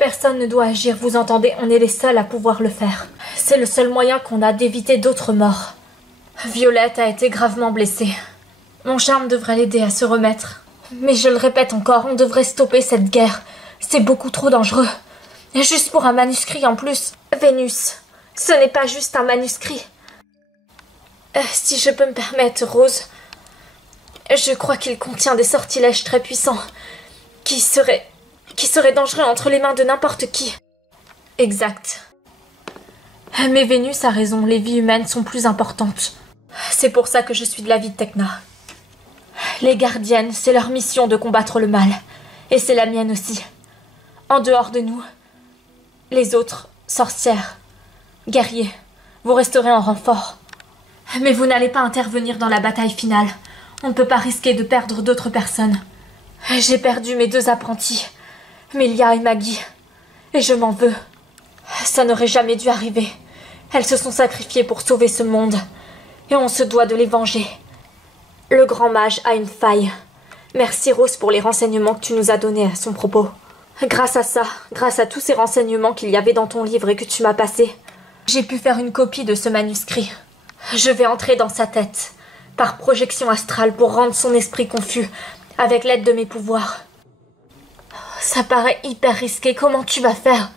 Personne ne doit agir, vous entendez? On est les seuls à pouvoir le faire. C'est le seul moyen qu'on a d'éviter d'autres morts. Violette a été gravement blessée. Mon charme devrait l'aider à se remettre. Mais je le répète encore, on devrait stopper cette guerre. C'est beaucoup trop dangereux. Juste pour un manuscrit en plus. Vénus, ce n'est pas juste un manuscrit. Si je peux me permettre, Rose, je crois qu'il contient des sortilèges très puissants qui seraient dangereux entre les mains de n'importe qui. Exact. Mais Vénus a raison, les vies humaines sont plus importantes. C'est pour ça que je suis de l'avis de Tecna. Les gardiennes, c'est leur mission de combattre le mal. Et c'est la mienne aussi. En dehors de nous, les autres, sorcières, guerriers, vous resterez en renfort. Mais vous n'allez pas intervenir dans la bataille finale. On ne peut pas risquer de perdre d'autres personnes. J'ai perdu mes 2 apprentis, Melia et Maggie, et je m'en veux. Ça n'aurait jamais dû arriver. Elles se sont sacrifiées pour sauver ce monde, et on se doit de les venger. Le grand mage a une faille. Merci Rose pour les renseignements que tu nous as donnés à son propos. Grâce à ça, grâce à tous ces renseignements qu'il y avait dans ton livre et que tu m'as passé, j'ai pu faire une copie de ce manuscrit. Je vais entrer dans sa tête, par projection astrale, pour rendre son esprit confus, avec l'aide de mes pouvoirs. Ça paraît hyper risqué, comment tu vas faire?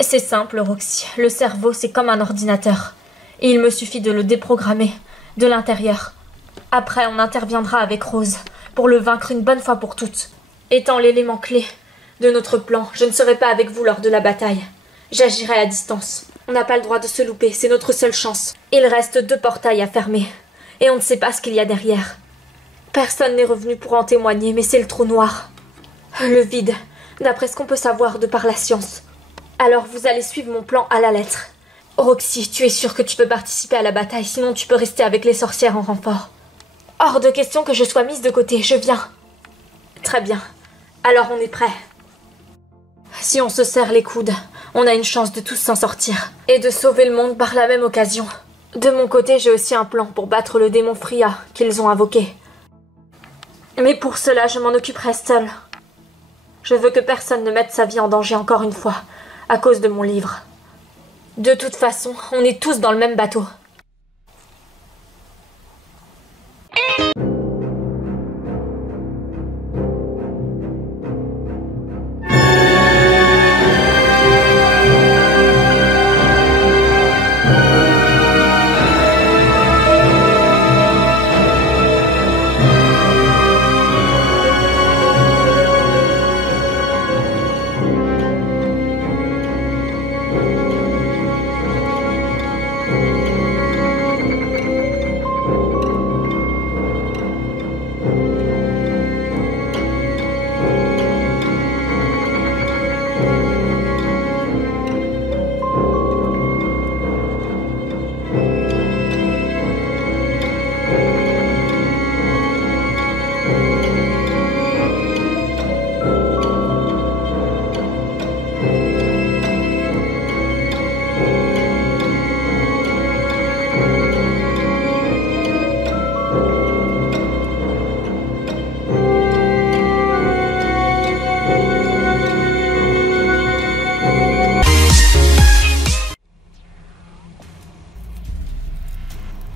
C'est simple, Roxy. Le cerveau, c'est comme un ordinateur. Et il me suffit de le déprogrammer, de l'intérieur. Après, on interviendra avec Rose, pour le vaincre une bonne fois pour toutes. Étant l'élément clé de notre plan, je ne serai pas avec vous lors de la bataille. J'agirai à distance. On n'a pas le droit de se louper, c'est notre seule chance. Il reste 2 portails à fermer, et on ne sait pas ce qu'il y a derrière. Personne n'est revenu pour en témoigner, mais c'est le trou noir. Le vide, d'après ce qu'on peut savoir de par la science. Alors vous allez suivre mon plan à la lettre. Roxy, tu es sûre que tu peux participer à la bataille, sinon tu peux rester avec les sorcières en renfort. Hors de question que je sois mise de côté, je viens. Très bien. Alors on est prêts. Si on se serre les coudes, on a une chance de tous s'en sortir. Et de sauver le monde par la même occasion. De mon côté, j'ai aussi un plan pour battre le démon Fria qu'ils ont invoqué. Mais pour cela, je m'en occuperai seule. Je veux que personne ne mette sa vie en danger encore une fois, à cause de mon livre. De toute façon, on est tous dans le même bateau.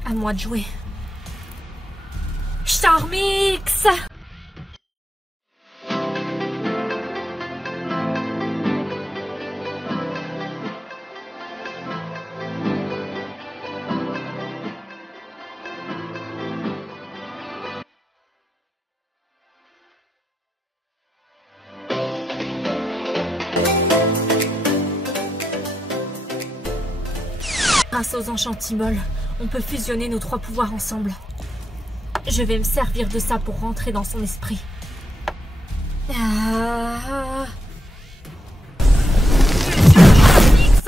À moi de jouer. Charmix! Grâce aux enchantimolles, on peut fusionner nos 3 pouvoirs ensemble. Je vais me servir de ça pour rentrer dans son esprit. X,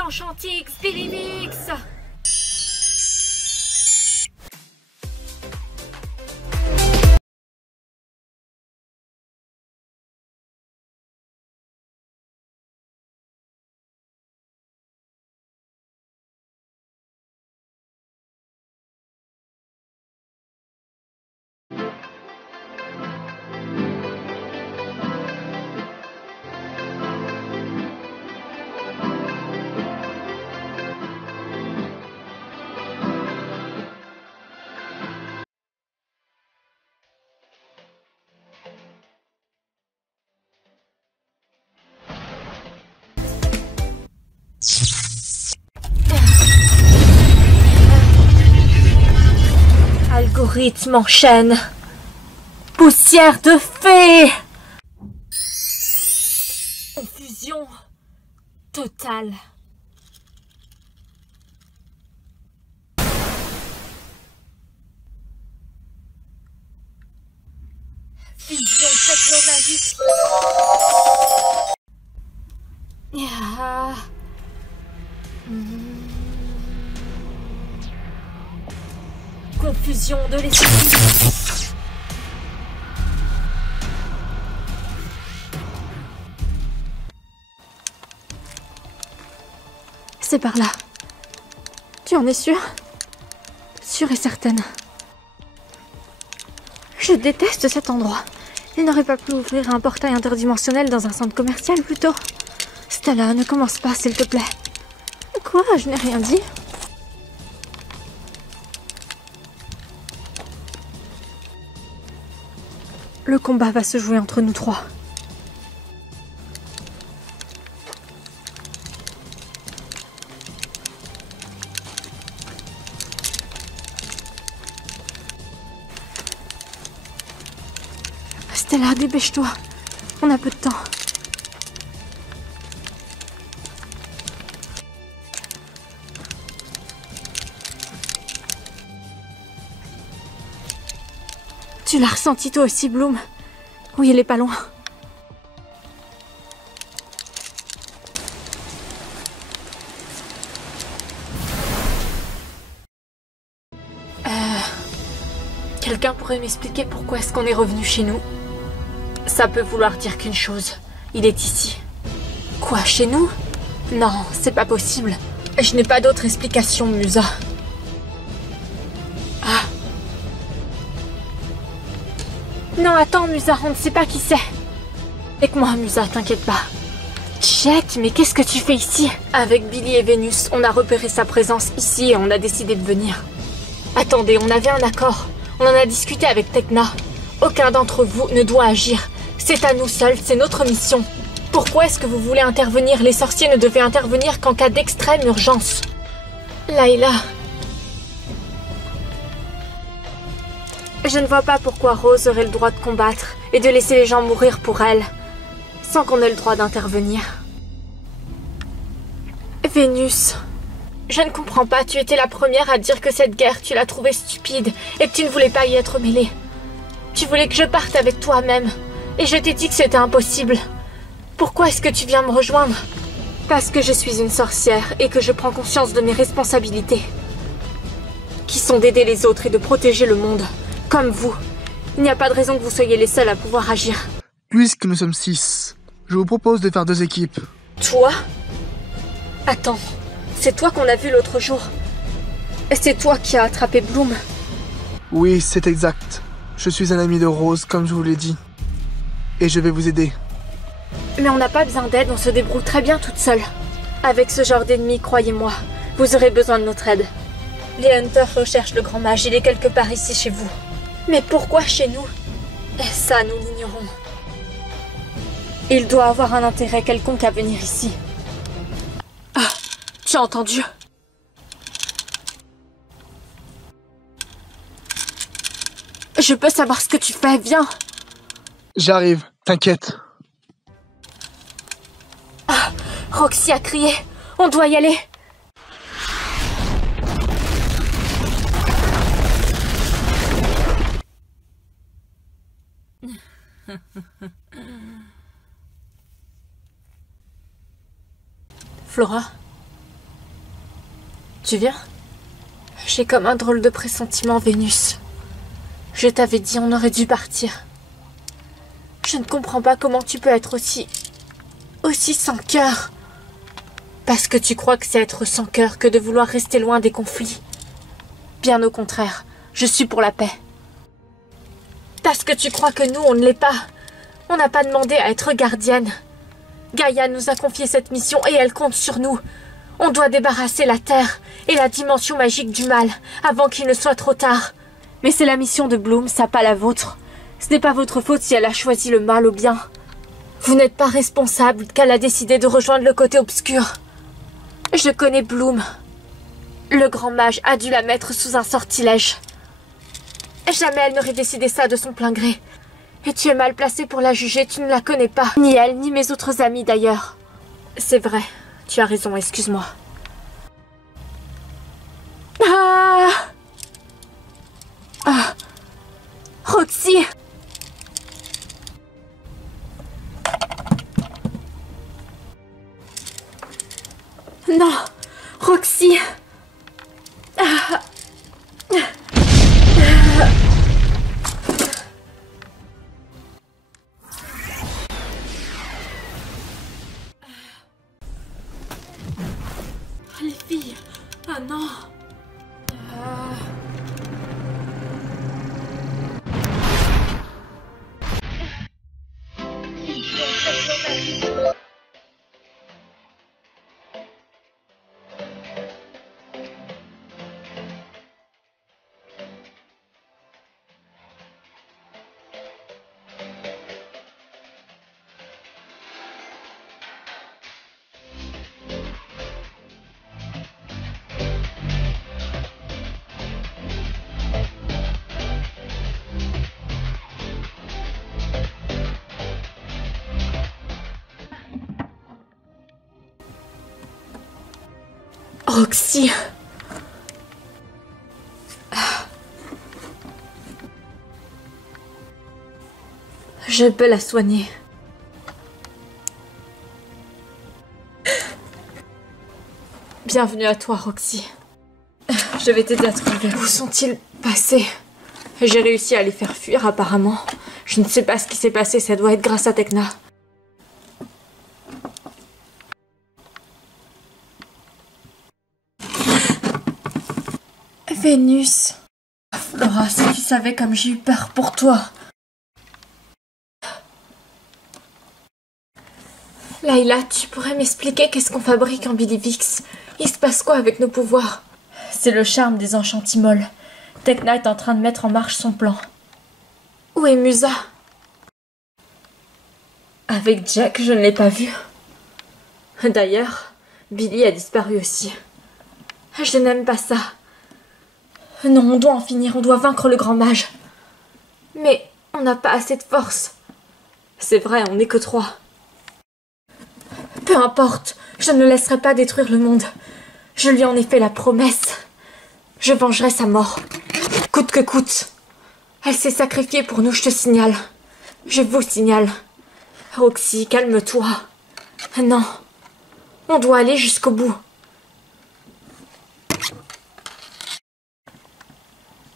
Enchantix, Bilivix! L'algorithme enchaîne. Poussière de fée. Confusion totale. Vision technomagique. Ah. Confusion de l'esprit. C'est par là. Tu en es sûre? Sûre et certaine. Je déteste cet endroit. Il n'aurait pas pu ouvrir un portail interdimensionnel dans un centre commercial plutôt. Stella, ne commence pas, s'il te plaît. Quoi? Je n'ai rien dit. Le combat va se jouer entre nous trois. Stella, dépêche-toi. On a peu de temps. Tu l'as ressenti toi aussi, Bloom? Oui, elle est pas loin. Quelqu'un pourrait m'expliquer pourquoi est-ce qu'on est revenu chez nous? Ça peut vouloir dire qu'une chose. Il est ici. Quoi, chez nous? Non, c'est pas possible. Je n'ai pas d'autre explication, Musa. Ah. Non, attends, Musa, on ne sait pas qui c'est. Avec moi, Musa, t'inquiète pas. Jet, mais qu'est-ce que tu fais ici? Avec Billy et Vénus, on a repéré sa présence ici et on a décidé de venir. Attendez, on avait un accord. On en a discuté avec Tekna. Aucun d'entre vous ne doit agir. C'est à nous seuls, c'est notre mission. Pourquoi est-ce que vous voulez intervenir? Les sorciers ne devaient intervenir qu'en cas d'extrême urgence. Layla. Je ne vois pas pourquoi Rose aurait le droit de combattre et de laisser les gens mourir pour elle, sans qu'on ait le droit d'intervenir. Vénus. Je ne comprends pas, tu étais la première à dire que cette guerre, tu l'as trouvée stupide et que tu ne voulais pas y être mêlée. Tu voulais que je parte avec toi-même. Et je t'ai dit que c'était impossible. Pourquoi est-ce que tu viens me rejoindre? Parce que je suis une sorcière et que je prends conscience de mes responsabilités. Qui sont d'aider les autres et de protéger le monde. Comme vous. Il n'y a pas de raison que vous soyez les seuls à pouvoir agir. Puisque nous sommes 6, je vous propose de faire 2 équipes. Toi? Attends, c'est toi qu'on a vu l'autre jour. C'est toi qui as attrapé Bloom. Oui, c'est exact. Je suis un ami de Rose, comme je vous l'ai dit. Et je vais vous aider. Mais on n'a pas besoin d'aide, on se débrouille très bien toute seule. Avec ce genre d'ennemis, croyez-moi, vous aurez besoin de notre aide. Les Hunters recherchent le grand mage, il est quelque part ici chez vous. Mais pourquoi chez nous? Ça, nous l'ignorons. Il doit avoir un intérêt quelconque à venir ici. Ah, tu as entendu? Je peux savoir ce que tu fais, viens. J'arrive, t'inquiète. Ah, Roxy a crié. On doit y aller. Flora? Tu viens? J'ai comme un drôle de pressentiment, Vénus. Je t'avais dit, on aurait dû partir. Je ne comprends pas comment tu peux être aussi sans cœur. Parce que tu crois que c'est être sans cœur que de vouloir rester loin des conflits. Bien au contraire, je suis pour la paix. Parce que tu crois que nous, on ne l'est pas. On n'a pas demandé à être gardienne. Gaïa nous a confié cette mission et elle compte sur nous. On doit débarrasser la Terre et la dimension magique du mal avant qu'il ne soit trop tard. Mais c'est la mission de Bloom, ça pas la vôtre. Ce n'est pas votre faute si elle a choisi le mal ou bien. Vous n'êtes pas responsable qu'elle a décidé de rejoindre le côté obscur. Je connais Bloom. Le grand mage a dû la mettre sous un sortilège. Jamais elle n'aurait décidé ça de son plein gré. Et tu es mal placé pour la juger, tu ne la connais pas. Ni elle, ni mes autres amis d'ailleurs. C'est vrai, tu as raison, excuse-moi. Ah! Ah! Roxy! Non! Roxy! Ah! Les filles! Ah non! Roxy. Je peux la soigner. Bienvenue à toi, Roxy. Je vais t'aider à trouver. Où sont-ils passés? J'ai réussi à les faire fuir, apparemment. Je ne sais pas ce qui s'est passé, ça doit être grâce à Tecna. Vénus. Flora, si tu savais comme j'ai eu peur pour toi. Layla, tu pourrais m'expliquer qu'est-ce qu'on fabrique en Bilivix? Il se passe quoi avec nos pouvoirs? C'est le charme des enchantimolles. Tecna est en train de mettre en marche son plan. Où est Musa? Avec Jack, je ne l'ai pas vu. D'ailleurs, Billy a disparu aussi. Je n'aime pas ça. Non, on doit en finir, on doit vaincre le grand mage. Mais on n'a pas assez de force. C'est vrai, on n'est que 3. Peu importe, je ne laisserai pas détruire le monde. Je lui en ai fait la promesse. Je vengerai sa mort, coûte que coûte. Elle s'est sacrifiée pour nous, je te signale. Je vous signale. Roxy, calme-toi. Non, on doit aller jusqu'au bout.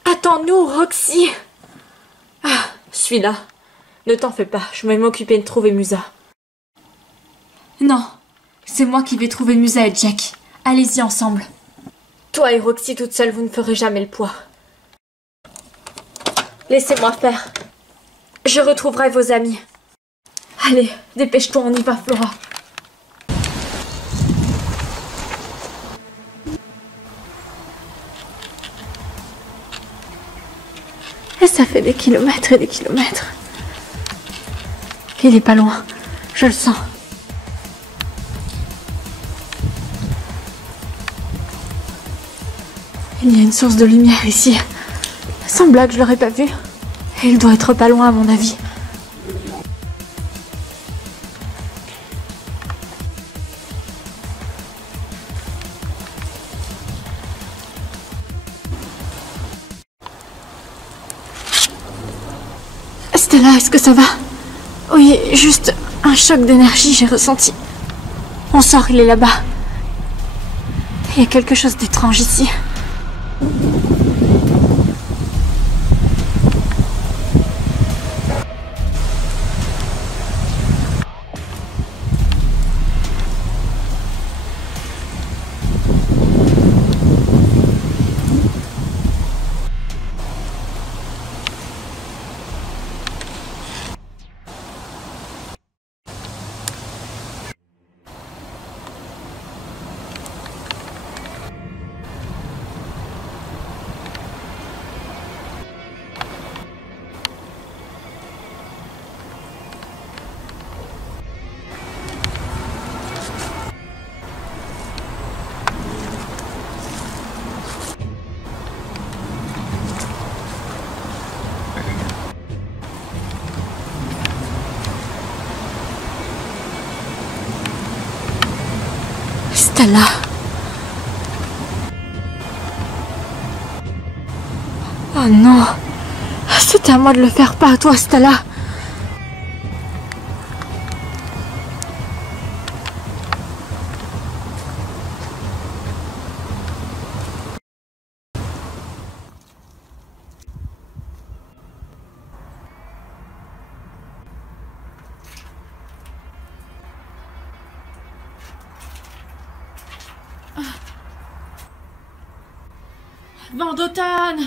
Attends-nous, Roxy. Ah, suis là. Ne t'en fais pas, je vais m'occuper de trouver Musa. Non, c'est moi qui vais trouver Musa et Jack. Allez-y ensemble. Toi et Roxy toute seule, vous ne ferez jamais le poids. Laissez-moi faire. Je retrouverai vos amis. Allez, dépêche-toi, on y va, Flora. Et ça fait des kilomètres et des kilomètres. Il est pas loin, je le sens. Il y a une source de lumière ici. Sans blague, je l'aurais pas vu. Et il doit être pas loin à mon avis. Stella, est-ce que ça va? Oui, juste un choc d'énergie, j'ai ressenti. On sort, il est là-bas. Il y a quelque chose d'étrange ici. Stella. Oh non. C'était à moi de le faire, pas à toi, Stella. Vent d'automne!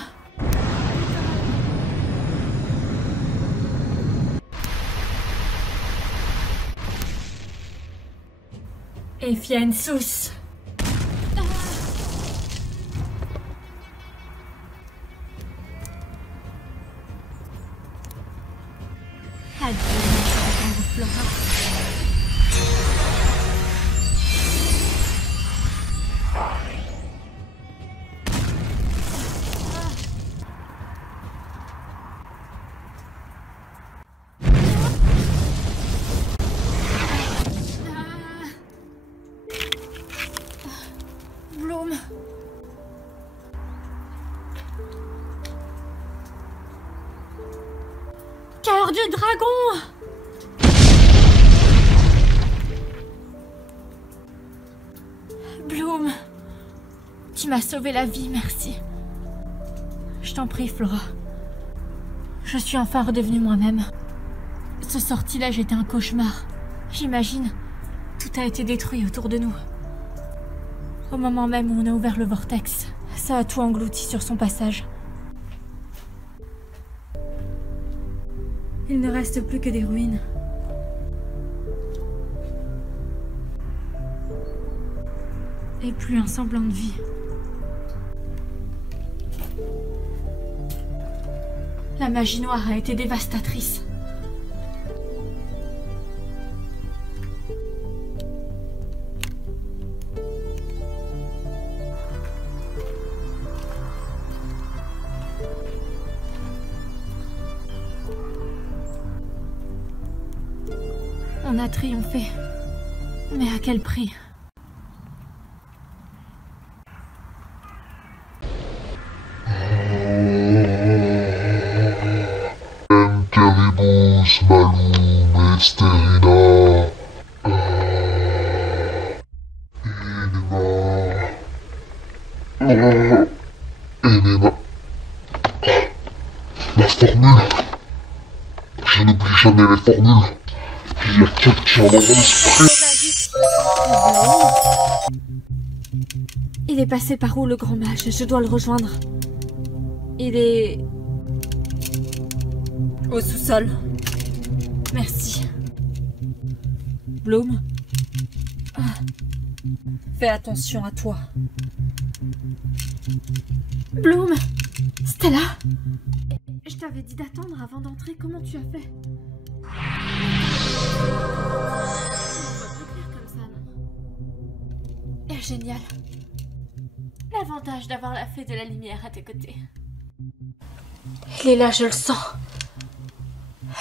Efiensus! Adieu, Flora. Bloom. Cœur du dragon. Bloom. Tu m'as sauvé la vie, merci. Je t'en prie, Flora. Je suis enfin redevenue moi-même. Ce sortilège était un cauchemar. J'imagine, tout a été détruit autour de nous. Au moment même où on a ouvert le vortex, ça a tout englouti sur son passage. Il ne reste plus que des ruines. Et plus un semblant de vie. La magie noire a été dévastatrice. On a triomphé. Mais à quel prix? Terribus malum exterina. Enema. La formule. Je n'oublie jamais les formules. Il y a quelqu'un dans mon esprit. Il est passé par où, le grand mage? Je dois le rejoindre. Il est... au sous-sol. Merci. Bloom. Fais attention à toi. Bloom. Stella. Je t'avais dit d'attendre avant d'entrer. Comment tu as fait? Génial. L'avantage d'avoir la fée de la lumière à tes côtés. Il est là, je le sens.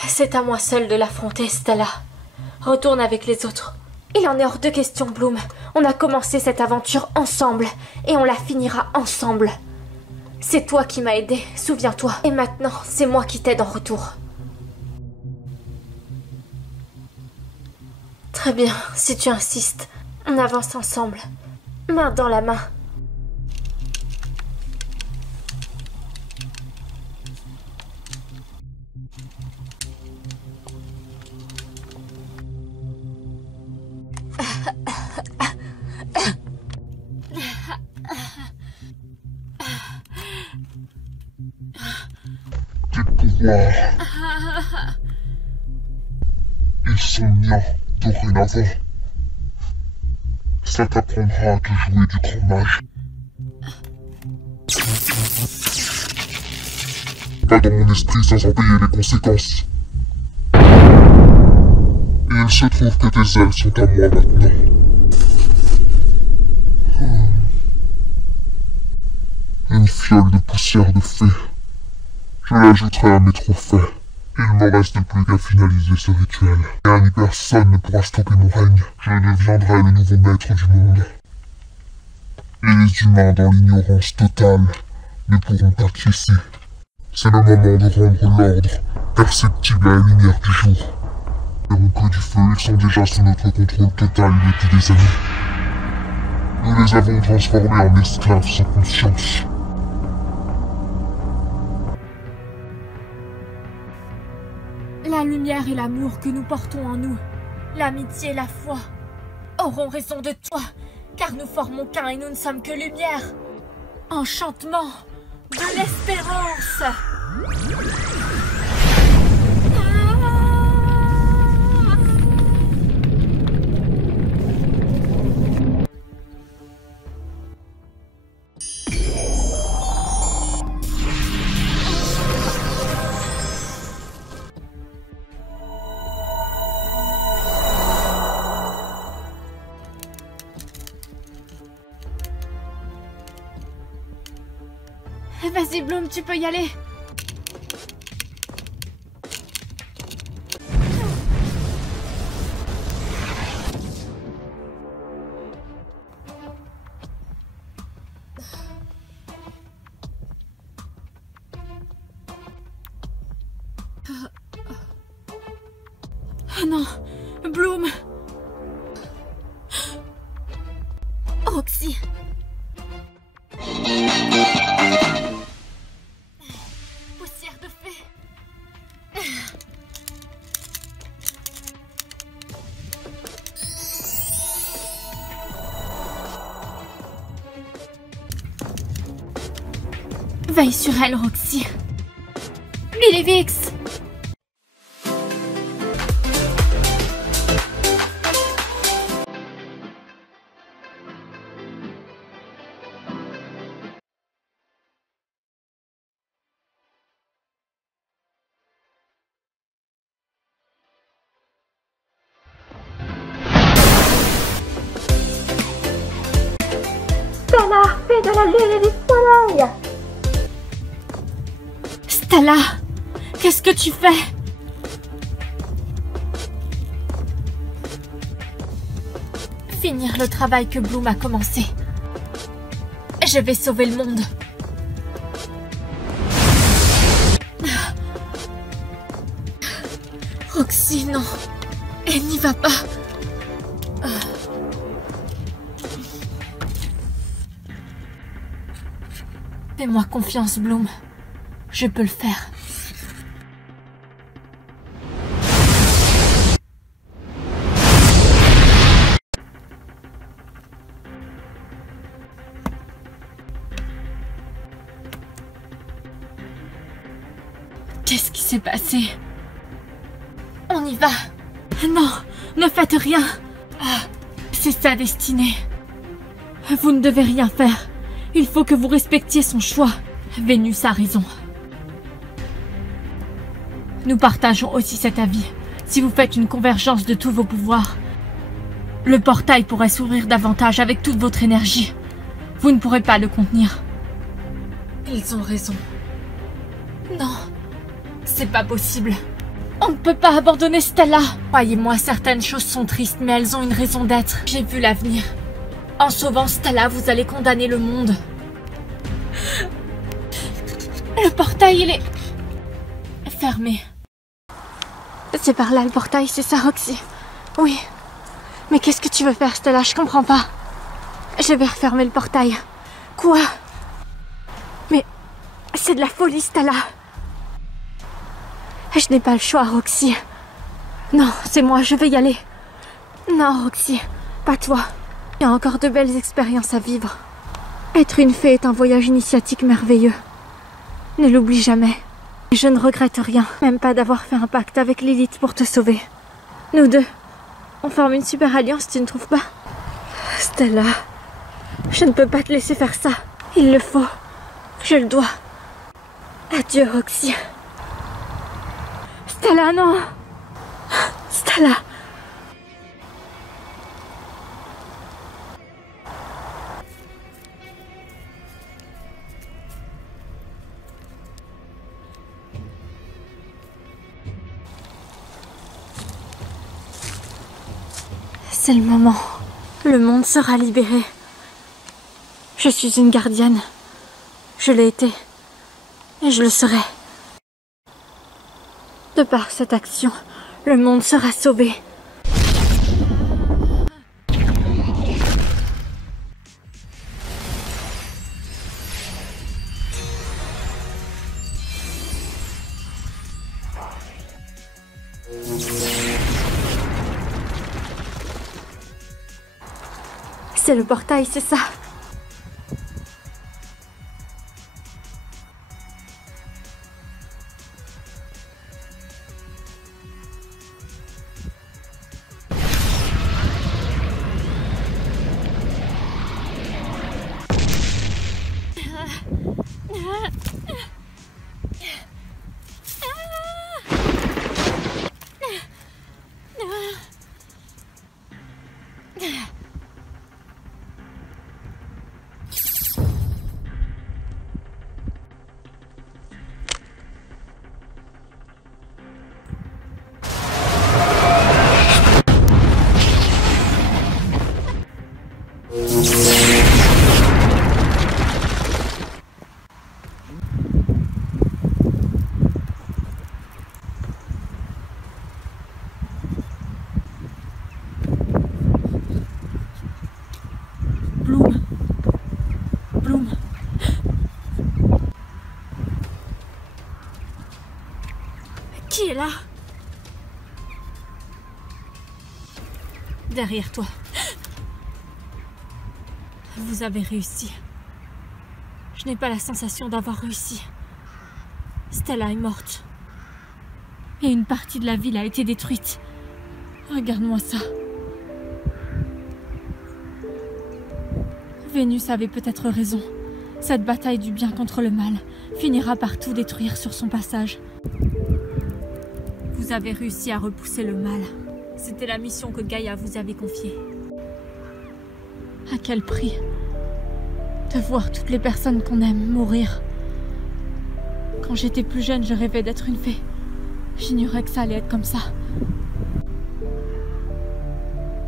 C'est à moi seule de l'affronter, Stella. Retourne avec les autres. Il en est hors de question, Bloom. On a commencé cette aventure ensemble, et on la finira ensemble. C'est toi qui m'as aidé, souviens-toi. Et maintenant, c'est moi qui t'aide en retour. Très bien, si tu insistes, on avance ensemble. Main dans la main. Tes pouvoirs. Ils sont miens dorénavant. Ça t'apprendra à te jouer du grand mage. Pas dans mon esprit sans en payer les conséquences. Et il se trouve que tes ailes sont à moi maintenant. Une fiole de poussière de fée. Je l'ajouterai à mes trophées. Il ne me reste plus qu'à finaliser ce rituel. Et ni personne ne pourra stopper mon règne. Je deviendrai le nouveau maître du monde. Et les humains, dans l'ignorance totale, ne pourront qu'acquiescer. C'est le moment de rendre l'ordre, perceptible à la lumière du jour. Les ronques du feu, ils sont déjà sous notre contrôle total depuis des années. Nous les avons transformés en esclaves sans conscience. La lumière et l'amour que nous portons en nous, l'amitié et la foi, auront raison de toi, car nous formons qu'un et nous ne sommes que lumière. Enchantement de l'espérance. Vas-y Bloom, tu peux y aller. Oh non, Bloom. Roxy. Poussière de fée. Veille sur elle, Roxy. Billy Vix. Stella, fille de la lune et du soleil. Stella, qu'est-ce que tu fais? Finir le travail que Bloom a commencé. Je vais sauver le monde. Roxy, non. Elle n'y va pas. Fais-moi confiance, Bloom. Je peux le faire. Qu'est-ce qui s'est passé? On y va. Non, ne faites rien. Ah, c'est sa destinée. Vous ne devez rien faire. Il faut que vous respectiez son choix. Vénus a raison. Nous partageons aussi cet avis. Si vous faites une convergence de tous vos pouvoirs, le portail pourrait s'ouvrir davantage avec toute votre énergie. Vous ne pourrez pas le contenir. Ils ont raison. Non, c'est pas possible. On ne peut pas abandonner Stella. Croyez-moi, certaines choses sont tristes, mais elles ont une raison d'être. J'ai vu l'avenir. En sauvant Stella, vous allez condamner le monde. Le portail, il est fermé. C'est par là le portail, c'est ça, Roxy? Oui. Mais qu'est-ce que tu veux faire, Stella? Je comprends pas. Je vais refermer le portail. Quoi? Mais c'est de la folie, Stella. Je n'ai pas le choix, Roxy. Non, c'est moi, je vais y aller. Non, Roxy, pas toi. Il y a encore de belles expériences à vivre. Être une fée est un voyage initiatique merveilleux. Ne l'oublie jamais. Je ne regrette rien, même pas d'avoir fait un pacte avec Lilith pour te sauver. Nous deux, on forme une super alliance, tu ne trouves pas? Stella, je ne peux pas te laisser faire ça. Il le faut. Je le dois. Adieu, Roxy. Stella, non! Stella! C'est le moment. Le monde sera libéré. Je suis une gardienne. Je l'ai été. Et je le serai. De par cette action, le monde sera sauvé. C'est le portail, c'est ça. Bloom. Qui est là? Derrière toi. Vous avez réussi. Je n'ai pas la sensation d'avoir réussi. Stella est morte. Et une partie de la ville a été détruite. Regarde-moi ça. Vénus avait peut-être raison. Cette bataille du bien contre le mal finira par tout détruire sur son passage. Vous avez réussi à repousser le mal. C'était la mission que Gaïa vous avait confiée. À quel prix? De voir toutes les personnes qu'on aime mourir. Quand j'étais plus jeune, je rêvais d'être une fée. J'ignorais que ça allait être comme ça.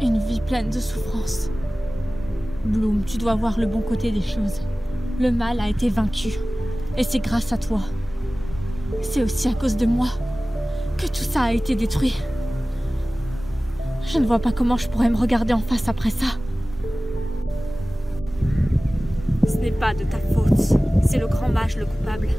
Une vie pleine de souffrance. Bloom, tu dois voir le bon côté des choses. Le mal a été vaincu. Et c'est grâce à toi. C'est aussi à cause de moi que tout ça a été détruit. Je ne vois pas comment je pourrais me regarder en face après ça. Ce n'est pas de ta faute. C'est le grand mage le coupable.